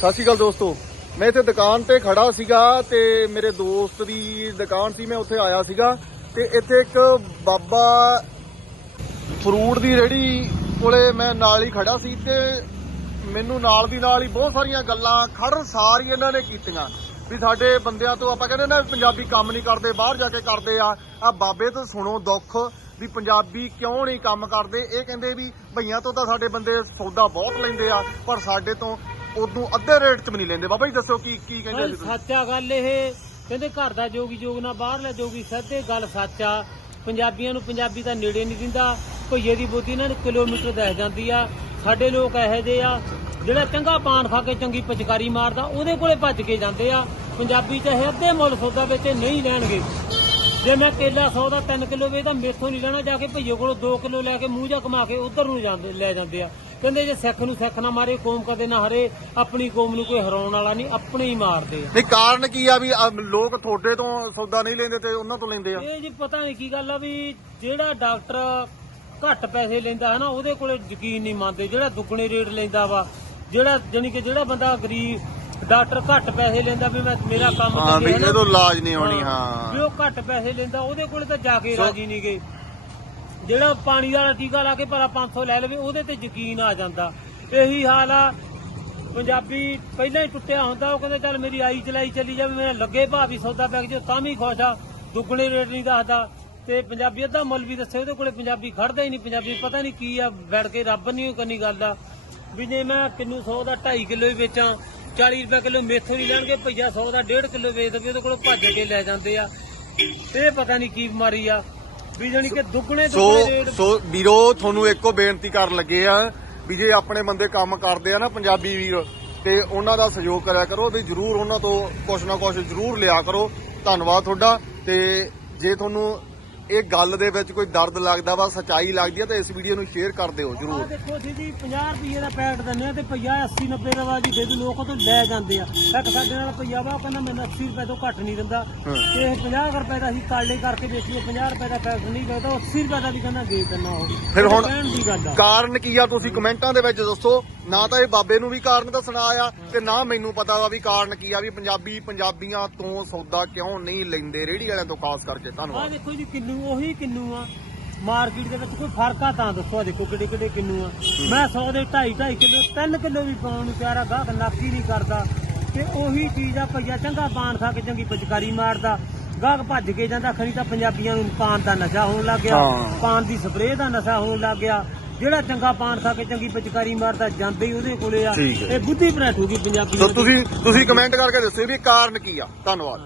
ਸਤਿ ਸ਼੍ਰੀ ਅਕਾਲ ਦੋਸਤੋ। ਮੈਂ ਇੱਥੇ ਦੁਕਾਨ ਤੇ ਖੜਾ ਸੀਗਾ ਤੇ ਮੇਰੇ ਦੋਸਤ ਦੀ ਦੁਕਾਨ ਸੀ, ਮੈਂ ਉੱਥੇ ਆਇਆ ਸੀਗਾ ਤੇ ਇੱਥੇ ਇੱਕ ਬਾਬਾ ਫਰੂਟ ਦੀ ਰੇੜੀ ਕੋਲੇ ਮੈਂ ਨਾਲ ਹੀ ਖੜਾ ਸੀ ਤੇ ਮੈਨੂੰ ਨਾਲ ਦੀ ਨਾਲ ਹੀ ਬਹੁਤ ਸਾਰੀਆਂ ਗੱਲਾਂ ਖੜਨ ਸਾਰ ਹੀ ਇਹਨਾਂ ਨੇ ਕੀਤੀਆਂ। ਵੀ ਸਾਡੇ ਬੰਦਿਆਂ ਤੋਂ ਆਪਾਂ ਕਹਿੰਦੇ ਨਾ ਪੰਜਾਬੀ ਕੰਮ ਨਹੀਂ ਕਰਦੇ, ਬਾਹਰ ਜਾ ਕੇ ਕਰਦੇ ਆ। ਆ ਬਾਬੇ ਤੋਂ ਸੁਣੋ ਦੁੱਖ ਵੀ ਪੰਜਾਬੀ ਕਿਉਂ ਨਹੀਂ ਕੰਮ ਕਰਦੇ? ਇਹ ਕਹਿੰਦੇ ਵੀ ਭਈਆਂ ਤੋਂ ਤਾਂ ਸਾਡੇ ਬੰਦੇ ਸੌਦਾ ਬਹੁਤ ਲੈਂਦੇ ਆ, ਪਰ ਸਾਡੇ ਤੋਂ ਉਦੋਂ ਅੱਧੇ ਰੇਟ 'ਚ ਵੀ ਨਹੀਂ ਲੈਂਦੇ। ਬਾਬਾ ਜੀ ਦੱਸੋ ਕੀ ਕੀ ਕਹਿੰਦੇ ਸੀ ਤੁਸੀਂ? ਸੱਚਾ ਗੱਲ ਇਹ। ਕਹਿੰਦੇ ਘਰ ਦਾ ਜੋਗੀ ਜੋਗ ਨਾ ਬਾਹਰਲਾ ਜੋਗੀ ਸੱਦੇ ਗੱਲ ਸੱਚਾ ਪੰਜਾਬੀਆਂ ਨੂੰ ਪੰਜਾਬੀ ਦਾ ਨੇੜੇ ਨਹੀਂ ਦਿੰਦਾ। ਭਈਏ ਦੀ ਬੋਦੀ ਇਹਨਾਂ ਨੂੰ ਕਿਲੋਮੀਟਰ ਦੱਸ ਜਾਂਦੀ ਆ। ਸਾਡੇ ਲੋਕ ਇਹੋ ਜਿਹੇ ਆ। ਜਿਹੜਾ ਚੰਗਾ ਪਾਨ ਖਾ ਕੇ ਚੰਗੀ ਪਚਕਾਰੀ ਮਾਰਦਾ ਉਹਦੇ ਕੋਲੇ ਭੱਜ ਕੇ ਜਾਂਦੇ ਆ। ਪੰਜਾਬੀ ਚਾਹੇ ਅੱਧੇ ਮੁੱਲ ਸੌਦਾ ਵਿੱਚ ਨਹੀਂ ਲੈਣਗੇ। ਜੇ ਮੈਂ ਕੇਲਾ 100 ਦਾ 3 ਕਿਲੋ ਵੇਚਦਾ ਮੇਥੋਂ ਨਹੀਂ ਲੈਣਾ ਜਾ ਕੇ ਭਈਏ ਕੋਲੋਂ 2 ਕਿਲੋ ਲੈ ਕੇ ਮੂੰਹ ਜਾ ਕਮਾ ਕੇ ਉਧਰ ਨੂੰ ਜਾਂਦੇ ਲੈ ਜਾਂਦੇ ਆ। ਕਹਿੰਦੇ ਜੇ ਸਿੱਖ ਨੂੰ ਸਿੱਖ ਨਾ ਮਾਰੇ ਕੌਮ ਕਦੇ ਨਾ ਹਰੇ ਆਪਣੀ ਕੌਮ ਨੂੰ ਕੋਈ ਹਰਾਉਣ ਵਾਲਾ ਨਹੀਂ ਆਪਣੇ ਹੀ ਮਾਰਦੇ ਆ। ਨਹੀਂ ਕਾਰਨ ਕੀ ਆ ਵੀ ਆਹ ਲੋਕ ਤੁਹਾਡੇ ਤੋਂ ਸੌਦਾ ਨਹੀਂ ਲੈਂਦੇ ਤੇ ਉਹਨਾਂ ਤੋਂ ਲੈਂਦੇ ਆ? ਇਹ ਜੀ ਪਤਾ ਨਹੀਂ ਕੀ ਗੱਲ ਆ ਵੀ ਜਿਹੜਾ ਡਾਕਟਰ ਘੱਟ ਪੈਸੇ ਲੈਂਦਾ ਹੈ ਨਾ ਉਹਦੇ ਕੋਲੇ ਯਕੀਨ ਨਹੀਂ ਮੰਨਦੇ ਜਿਹੜਾ ਦੁੱਗਣੇ ਰੇਟ ਲੈਂਦਾ ਵਾ ਜਿਹੜਾ ਜਾਣੀ ਕਿ ਜਿਹੜਾ ਬੰਦਾ ਗਰੀਬ ਡਾਕਟਰ ਘੱਟ ਪੈਸੇ ਲੈਂਦਾ ਵੀ ਮੈਂ ਮੇਰਾ ਕੰਮ ਹਾਂ ਵੀ ਨਾ, ਇਹਦੋਂ ਇਲਾਜ ਨਹੀਂ ਹੋਣੀ ਵੀ ਹਾਂ। ਉਹ ਘੱਟ ਪੈਸੇ ਲੈਂਦਾ ਉਹਦੇ ਕੋਲੇ ਤਾਂ ਜਾ ਕੇ ਰਾਜੀ ਨਹੀਂ ਗਏ। ਜਿਹੜਾ ਪਾਣੀ ਵਾਲਾ ਟੀਕਾ ਲਾ ਕੇ ਭਲਾ 500 ਲੈ ਲਵੇ, ਉਹਦੇ ਤੇ ਯਕੀਨ ਆ ਜਾਂਦਾ। ਇਹੀ ਹਾਲ ਆ। ਪੰਜਾਬੀ ਪਹਿਲਾਂ ਹੀ ਟੁੱਟਿਆ ਹੁੰਦਾ, ਉਹ ਕਹਿੰਦੇ ਚੱਲ ਮੇਰੀ ਆਈ ਚਲਾਈ ਚੱਲੀ ਜਾਵੇ, ਮੇਰੇ ਲੱਗੇ ਭਾਵੀ ਸੌਦਾ ਬੈਗ ਜੋ ਤਾਂ ਵੀ ਖੁਸ਼ ਆ, ਦੁੱਗਣੇ ਰੇਟ ਨਹੀਂ ਦੱਸਦਾ। ਤੇ ਪੰਜਾਬੀ ਅੱਧਾ ਮੁੱਲ ਵੀ ਦੱਸੇ, ਉਹਦੇ ਕੋਲੇ ਪੰਜਾਬੀ ਖੜਦਾ ਹੀ ਨਹੀਂ, ਪੰਜਾਬੀ ਪਤਾ ਨਹੀਂ ਕੀ ਆ, ਬੈਠ ਕੇ ਰੱਬ ਨਹੀਂ ਕਰਨੀ ਗੱਲ ਆ। ਵੀ ਜੇ ਮੈਂ ਕਿੰਨੂ 100 ਦਾ 2.5 ਕਿਲੋ ਹੀ ਵੇਚਾਂ 40 ਰੁਪਏ ਕਿਲੋ ਮੇਥੋਂ ਨਹੀਂ ਲੈਣਗੇ, ਭਈਆ 100 ਦਾ 1.5 ਕਿਲੋ ਵੇਚ ਦੇਵੇ ਉਹਦੇ ਕੋਲੋਂ ਭੱਜ ਕੇ ਲੈ ਜਾਂਦੇ ਆ। ਇਹ ਪਤਾ ਨਹੀਂ ਕੀ ਬਿਮਾਰੀ ਆ। ਵੀ ਜਾਣੀ ਕਿ ਦੁੱਗਣੇ ਸੋ ਦੁੱਗਣੇ ਰੇਟ ਸੋ ਵੀਰੋ ਤੁਹਾਨੂੰ ਇੱਕੋ ਬੇਨਤੀ ਕਰਨ ਲੱਗੇ ਆ ਵੀ ਜੇ ਆਪਣੇ ਬੰਦੇ ਕੰਮ ਕਰਦੇ ਆ ਨਾ ਪੰਜਾਬੀ ਵੀਰ ਤੇ ਉਹਨਾਂ ਦਾ ਸਹਿਯੋਗ ਕਰਿਆ ਕਰੋ ਵੀ ਜਰੂਰ ਉਹਨਾਂ ਤੋਂ ਕੁਛ ਨਾ ਕੁਛ ਜਰੂਰ ਲਿਆ ਕਰੋ। ਧੰਨਵਾਦ ਤੁਹਾਡਾ ਤੇ ਜੇ ਤੁਹਾਨੂੰ ਇਹ ਗੱਲ ਦੇ ਵਿੱਚ ਕੋਈ ਦਰਦ ਲੱਗਦਾ ਵਾ ਸਚਾਈ ਲੱਗਦੀ ਆ ਤਾਂ ਇਸ ਵੀਡੀਓ ਨੂੰ ਸ਼ੇਅਰ ਕਰ ਦਿਓ ਜਰੂਰ। ਦੇਖੋ ਜੀ ਜੀ 50 ਰੁਪਏ ਦਾ ਪੈਕਟ ਦਿੰਦੇ ਆ ਤੇ ਭਈਆ 80 90 ਰੁਪਏ ਦੀ ਦੇ ਦੂ ਲੋਕ ਉਹ ਤੋਂ ਲੈ ਜਾਂਦੇ ਆ। ਇੱਕ ਸਾਡੇ ਨਾਲ ਭਈਆ ਵਾ ਕਹਿੰਦਾ ਮੈਨੂੰ 80 ਰੁਪਏ ਤੋਂ ਘੱਟ ਨਹੀਂ ਦਿੰਦਾ। ਤੇ ਇਹ 50 ਰੁਪਏ ਦਾ ਅਸੀਂ ਕਾਲੇ ਕਰਕੇ ਵੇਚੀਏ 50 ਰੁਪਏ ਦਾ ਪੈਕਟ ਨਹੀਂ ਵੇਚਦਾ 80 ਰੁਪਏ ਦਾ ਵੀ ਕਹਿੰਦਾ ਦੇ ਦਿੰਦਾ ਉਹ। ਫਿਰ ਹੁਣ- ਕਾਰਨ ਕੀ ਆ ਤੁਸੀਂ ਕਮੈਂਟਾਂ ਦੇ ਵਿੱਚ ਦੱਸੋ। ਨਾ ਤਾਂ ਇਹ ਬਾਬੇ ਨੂੰ ਵੀ ਕਾਰਨ ਦੱਸਣਾ ਆ ਤੇ ਨਾ ਮੈਨੂੰ ਪਤਾ ਵਾ ਵੀ ਕਾਰਨ ਕੀ ਆ ਵੀ ਪੰਜਾਬੀ ਪੰਜਾਬੀਆਂ ਤੋਂ ਸੌਦਾ ਕਿਉਂ ਨਹੀਂ ਲੈਂਦੇ? ਰੇਹੜੀ ਵਾਲਿਆਂ ਤੋਂ ਖਾਸ ਕਰਕੇ ਆ ਧੰਨਵਾਦ ਦੇਖੋ ਜੀ ਕਿੰਨੂ ਉਹੀ ਕਿੰਨੂ ਆ। ਮਾਰਕੀਟ ਦੇ ਵਿੱਚ ਕੋਈ ਫ਼ਰਕ ਆ ਤਾਂ ਦੱਸੋ ਆਹ ਦੇਖੋ ਕਿਹੜੇ ਕਿਹੜੇ ਕਿੰਨੂ ਆ। ਮੈਂ 100 ਦੇ 2.5 2.5 ਕਿਲੋ 3 ਕਿਲੋ ਵੀ ਪਾਉਣ ਨੂੰ ਪਿਆਰਾ ਗਾਹਕ ਨਾਕੀ ਨਹੀਂ ਕਰਦਾ। ਤੇ ਉਹੀ ਚੀਜ਼ ਆ ਭਈਆ ਚੰਗਾ ਪਾਨ ਖਾ ਕੇ ਚੰਗੀ ਪਚਕਾਰੀ ਮਾਰਦਾ। ਗਾਹਕ ਭੱਜ ਕੇ ਜਾਂਦਾ ਖਣੀ ਤਾਂ ਪੰਜਾਬੀਆਂ ਨੂੰ ਪਾਨ ਦਾ ਨਸ਼ਾ ਹੋਣ ਲੱਗ ਗਿਆ। ਹਾਂ। ਪਾਨ ਦੀ ਸਪਰੇਅ ਦਾ ਨਸ਼ਾ ਹੋਣ ਲੱਗ ਗਿਆ। ਜਿਹੜਾ ਚੰਗਾ ਪਾਨ ਖਾ ਕੇ ਚੰਗੀ ਪਚਕਾਰੀ ਮਾਰਦਾ ਜਾਂਦੇ ਹੀ ਉਹਦੇ ਕੋਲੇ ਆ ਠੀਕ ਹੈ। ਇਹ ਬੁੱਧੀ ਭ੍ਰਟ ਹੋ ਗਈ ਸੋ ਦੀ। ਤੁਸੀਂ ਤੁਸੀਂ ਕਮੈਂਟ ਕਰਕੇ ਦੱਸੋ ਵੀ ਇਹ ਕਾਰਨ ਕੀ ਆ ਧੰਨਵਾਦ